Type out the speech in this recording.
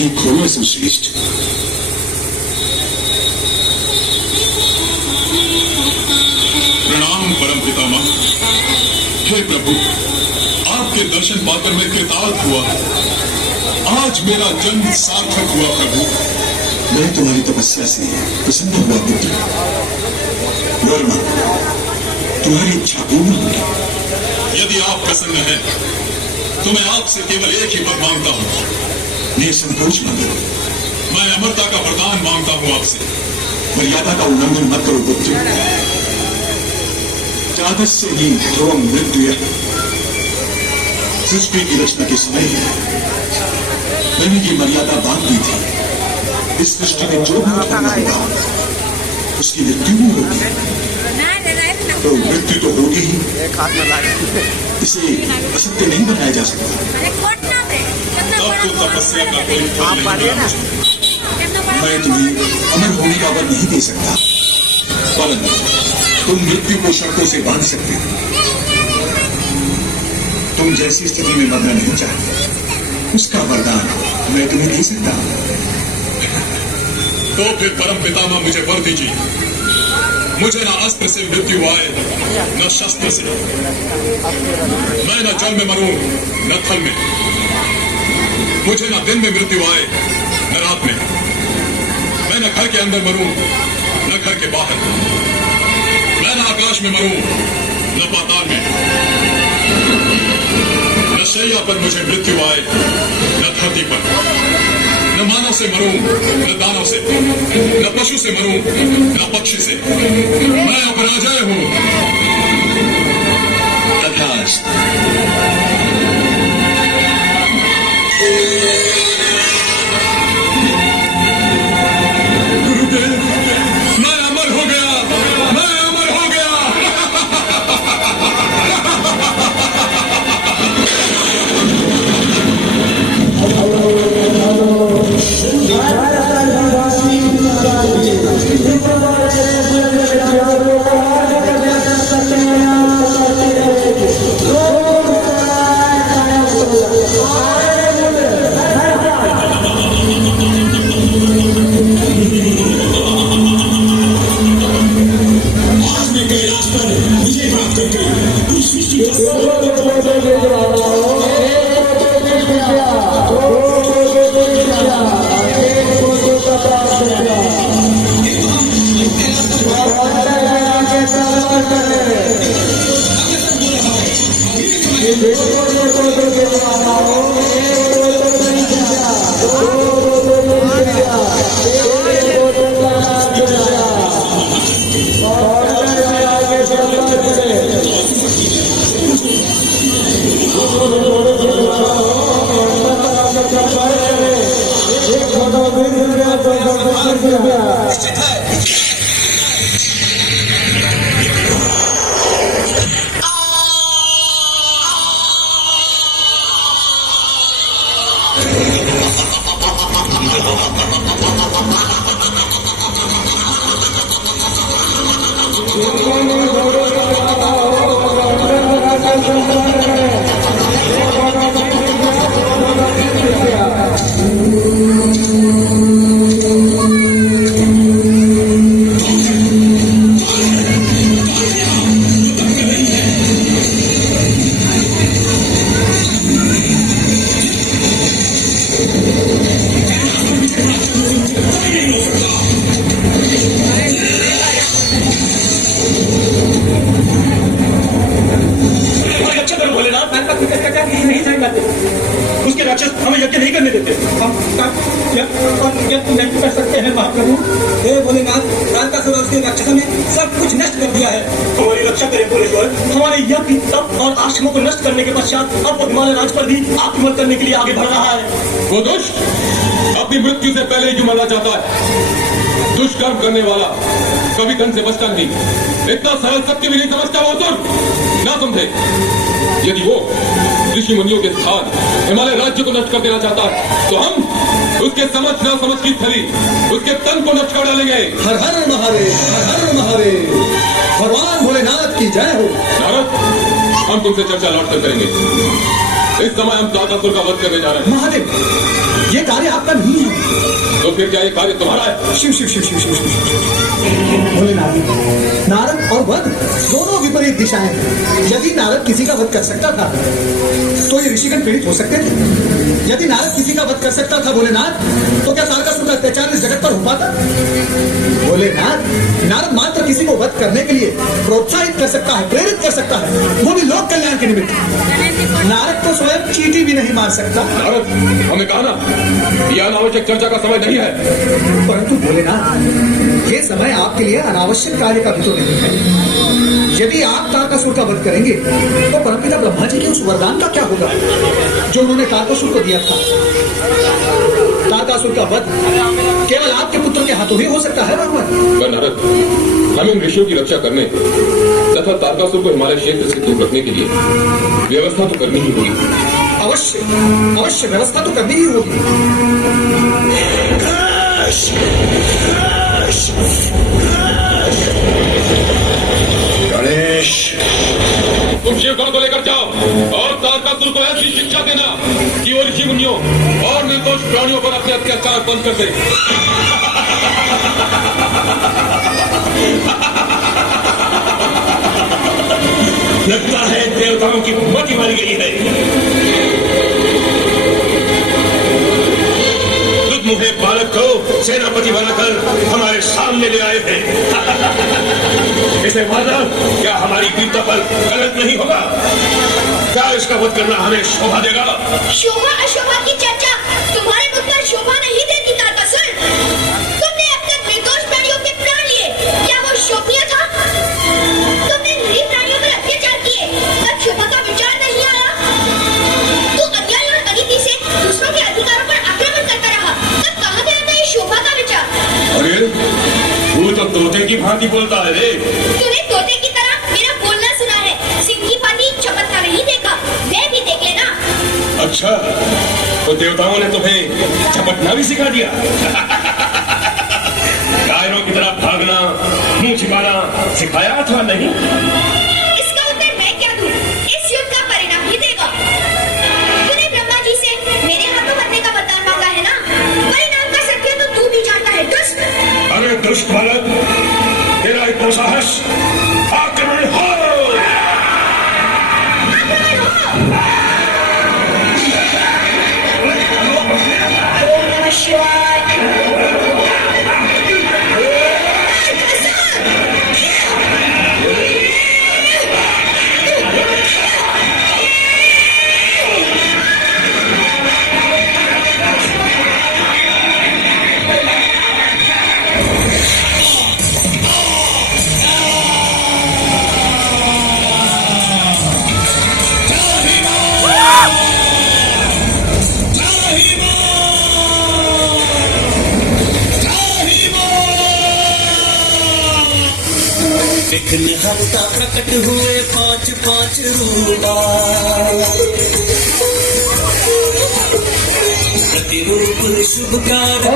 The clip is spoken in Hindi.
आंखें खोलो श्रेष्ठ। प्रणाम परम पितामह। हे प्रभु, आपके दर्शन पाकर मैं कृतार्थ हुआ। आज मेरा जन्म सार्थक हुआ प्रभु। मैं तुम्हारी तपस्या से प्रसन्न हुआ पुत्र। वर्मा, तुम्हारी इच्छा पूर्ण होगी। यदि आप प्रसन्न हैं तो मैं आपसे केवल एक ही वर मांगता हूँ। निसंकोच मांगो। मैं अमरता का वरदान मांगता हूँ आपसे। मर्यादा का उल्लंघन मत करो पुत्र। जातस्य ही ध्रुवम मृत्यु। सृष्टि की रचना के समय मैंने ये मर्यादा बांध दी थी। इस सृष्टि में जो भी उत्पन्न होगा उसकी मृत्यु भी होगी। तो मृत्यु तो होगी ही, इसे असत्य नहीं बनाया जा सकता। तब तो तपस्या का कोई फल नहीं। मैं तुम्हें अमर होने का वर नहीं दे सकता, परंतु तुम मृत्यु को शर्तों से बांध सकते हो। तुम जैसी स्थिति में मरना नहीं चाहते उसका वरदान मैं तुम्हें दे सकता हूं। तो फिर परम पितामह मुझे वर दीजिए। मुझे न अस्त्र से मृत्यु आए न शस्त्र से। मैं न जल में मरूं न थल में। मुझे न दिन में मृत्यु आए न रात में। मैं न घर के अंदर मरूं न घर के बाहर। मैं न आकाश में मरूं न पाताल में। न शैया पर मुझे मृत्यु आए न धरती पर। न मानव से मरूं न दानव से। न पशु से मरूं न पक्षी से। मैं अपराजय हूं। तथास्तु। गुरुदेव, मैं अमर हो गया। मैं अमर हो गया। उसके राक्षस हमें यज्ञ नहीं करने देते। हम यज्ञ नहीं कर सकते हैं महाप्रभु। हे भोलेनाथ, राक्षस और उसके राक्षसों ने सब कुछ नष्ट कर दिया है। हमारी रक्षा करें भोलेश्वर। हमारे यज्ञ तप और आश्रमों को नष्ट करने के पश्चात अब हिमालय राज पर भी आक्रमण करने के लिए आगे बढ़ रहा है। वो दुष्ट अपनी मृत्यु से पहले ही क्यों मरना चाहता है? दुष्कर्म करने वाला कभी धन से बचता नहीं। इतना सरल सत्य भी नहीं समझता वो दुष्ट। ना समझे, यदि वो ऋषि मुनियों के स्थान हिमालय राज्य को नष्ट कर देना चाहता है तो हम उसके समझ ना समझ की थली उसके तन को नष्ट कर डालेंगे। हर हर महादेव, हर हर महादेव। भगवान भोलेनाथ की जय हो। नारद, हम तुमसे चर्चा लौट कर करेंगे। इस समय हम तारकासुर का वध करने जा रहे हैं। महादेव, ये कार्य आपका नहीं है। तो फिर क्या ये कार्य तुम्हारा है? शिव शिव शिव शिव शिव शिव। भोलेनाथ, नारद और वध दोनों विपरीत दिशाएं हैं। यदि नारद किसी का वध कर सकता था तो ये ऋषिगण पीड़ित हो सकते थे। यदि नारद किसी का वध कर सकता था भोलेनाथ, तो क्या तारकासुर का अत्याचार इस जगत पर हो पाता? भोलेनाथ, नारद मात्र किसी को वध करने के लिए प्रोत्साहित कर सकता है, प्रेरित कर सकता है, वो भी लोक कल्याण के निमित्त। नारद तो स्वयं चींटी भी नहीं मार सकता। नारद, हमें कहा ना, यह अनावश्यक चर्चा का समय नहीं है। परंतु भोलेनाथ, ये समय आपके लिए अनावश्यक कार्य का भी तो नहीं है। यदि आप तारकासुर का वध करेंगे तो परमपिता ब्रह्मा जी के उस वरदान का क्या होगा जो उन्होंने तारकासुर को दिया था? तारकासुर का वध केवल आपके पुत्र के हाथों ही हो सकता है भगवान। नारद, हमें इन ऋषियों की रक्षा करने तथा तारकासुर को हिमालय क्षेत्र से दूर रखने के लिए व्यवस्था तो करनी ही होगी। अवश्य अवश्य व्यवस्था तो करनी ही होगी। गणेश, तुम शिवगण को लेकर जाओ और तारकासुर को ऐसी शिक्षा देना कि वो ऋषि मुनियों और निर्दोष प्राणियों पर अपने अत्याचार बंद कर दे। लगता है देवताओं की मति मारी गई है। मुहे बालक को सेनापति बनाकर हमारे सामने ले आए थे। इसे मारना क्या हमारी वीरता पर गलत नहीं होगा? क्या इसका वध करना हमें शोभा देगा? शोभा अशोभा की चर्चा तुम्हारे मुख पर शोभा नहीं देती तारकासुर। तुमने अब तक निर्दोष प्राणियों के प्राण लिए, क्या वो शोभनीय था? तुमने निरीह प्राणियों पर अत्याचार किए, तब शोभा का विचार नहीं आया? तू अन्याय और अनीति से दूसरों के अधिकारों पर आक्रमण करता रहा, तब कहाँ गया था ये शोभा का विचार? अरे वो तो तोते की भांति बोलता है रे। तूने तोते की तरह मेरा बोलना सुना है, सिंह की भांति चमत्कार नहीं देखा, मैं भी देख लेना। अच्छा, तो देवताओं ने तुम्हें झपटना भी सिखा दिया? कायरों की तरह भागना, मुंह छिपाना सिखाया अथवा नहीं? इसका उत्तर मैं क्या दूं? इस युद्ध का परिणाम ही देगा। तूने ब्रह्मा जी से मेरे हाथों मरने का वरदान मांगा है ना? परिणाम का सत्य तो तू भी जानता है, दुष्ट। अरे दुष्ट बालक, तेरा इतना साहस, आक्रमण हो! विघ्न हरता प्रकट हुए पांच पांच रूपा, प्रतिरूप शुभ कार्य